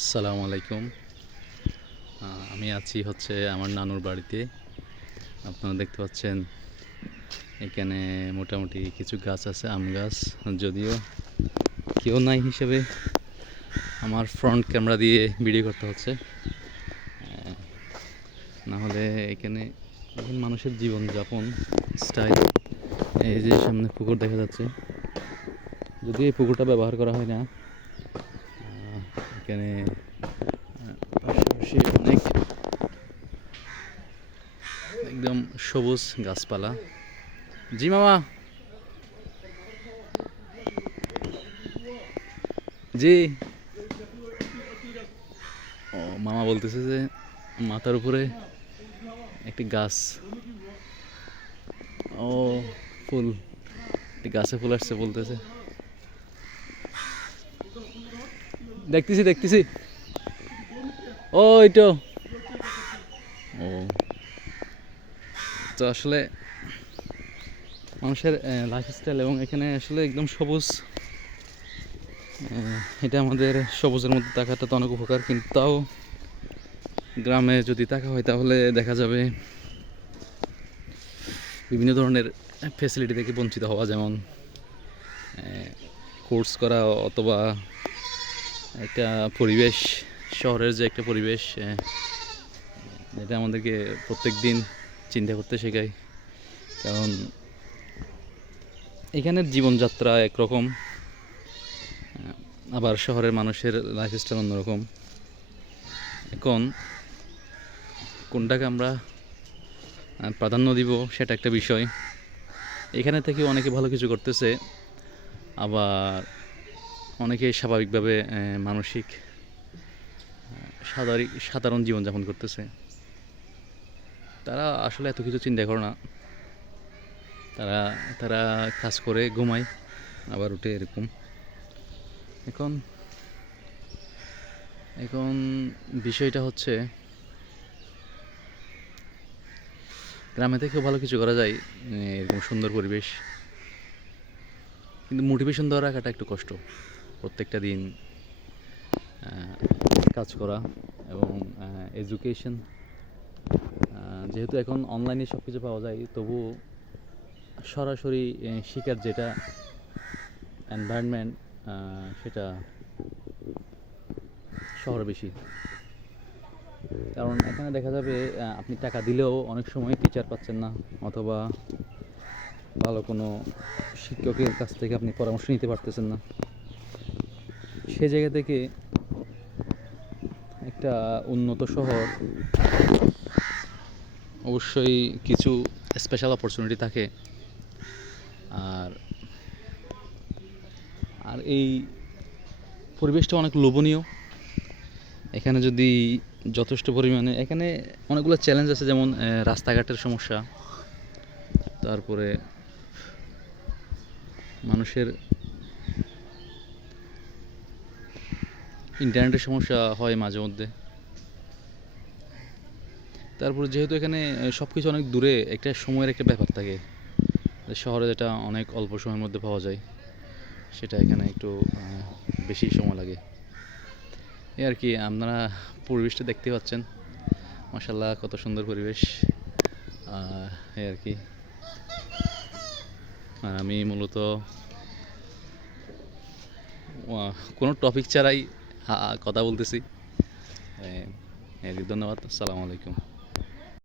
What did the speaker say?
আসসালামু আলাইকুম। আমি আছি আমার নানুর বাড়িতে। আপনারা দেখতে পাচ্ছেন এখানে মোটামুটি কিছু গাছ আছে, আম গাছ। যদিও কেউ নাই হিসেবে আমার ফ্রন্ট ক্যামেরা দিয়ে ভিডিও করতে হচ্ছে, না হলে এখানে এখন মানুষের জীবনযাপন স্টাইল। এই যে সামনে পুকুর দেখা যাচ্ছে, যদিও এই পুকুরটা ব্যবহার করা হয় না। এখানে পাশাপাশি অনেক একদম সবুজ গাছপালা। জি মামা, জি। ও মামা বলতেছে যে মাথার উপরে একটি গাছ, ও ফুল, একটি গাছে ফুল আসছে বলতেছে। দেখতেছি দেখতেছি, ও এইটো। ও তো আসলে মানুষের লাইফস্টাইল এবং এখানে আসলে একদম সবুজ। এটা আমাদের সবুজের মধ্যে থাকাটা তো অনেক উপকার, কিন্তু তাও গ্রামে যদি থাকা হয় তাহলে দেখা যাবে বিভিন্ন ধরনের ফ্যাসিলিটি থেকে বঞ্চিত হওয়া, যেমন কোর্স করা অথবা একটা পরিবেশ, শহরের যে একটা পরিবেশ, যেটা আমাদেরকে প্রত্যেক দিন চিন্তা করতে শেখায়। কারণ এখানের জীবনযাত্রা একরকম, আবার শহরের মানুষের লাইফস্টাইল অন্যরকম। এখন কোনটাকে আমরা প্রাধান্য দিব সেটা একটা বিষয়। এখানে থেকে অনেকে ভালো কিছু করতেছে, আবার অনেকে স্বাভাবিকভাবে মানসিক সাধারণ জীবনযাপন করতেছে। তারা আসলে এত কিছু চিন্তা করে না, তারা তারা কাজ করে ঘুমায় আবার উঠে, এরকম। এখন এখন বিষয়টা হচ্ছে গ্রামে থেকেও ভালো কিছু করা যায়, এরকম সুন্দর পরিবেশ, কিন্তু মোটিভেশন দেওয়া রাখাটা একটু কষ্ট। প্রত্যেকটা দিন কাজ করা এবং এডুকেশন, যেহেতু এখন অনলাইনে সব কিছু পাওয়া যায়, তবু সরাসরি শিক্ষার যেটা এনভায়রনমেন্ট, সেটা শহরে বেশি। কারণ এখানে দেখা যাবে আপনি টাকা দিলেও অনেক সময় টিচার পাচ্ছেন না, অথবা ভালো কোনো শিক্ষকের কাছ থেকে আপনি পরামর্শ নিতে পারতেছেন না। সে জায়গা থেকে একটা উন্নত শহর অবশ্যই কিছু স্পেশাল অপরচুনিটি থাকে। আর আর এই পরিবেশটা অনেক লোভনীয়। এখানে যদি যথেষ্ট পরিমাণে, এখানে অনেকগুলো চ্যালেঞ্জ আছে, যেমন রাস্তাঘাটের সমস্যা, তারপরে মানুষের ইন্টারনেটের সমস্যা হয় মাঝে মধ্যে। তারপরে যেহেতু এখানে সব কিছু অনেক দূরে, একটা সময়ের একটা ব্যাপার থাকে, শহরে যেটা অনেক অল্প সময়ের মধ্যে পাওয়া যায়, সেটা এখানে একটু বেশি সময় লাগে। এই আর কি, আপনারা পরিবেশটা দেখতে পাচ্ছেন, মাশাআল্লাহ কত সুন্দর পরিবেশ। এই আর কি, আমি মূলত কোনো টপিক ছাড়াই কথা বলতেছি। ধন্যবাদ। আসসালামু আলাইকুম।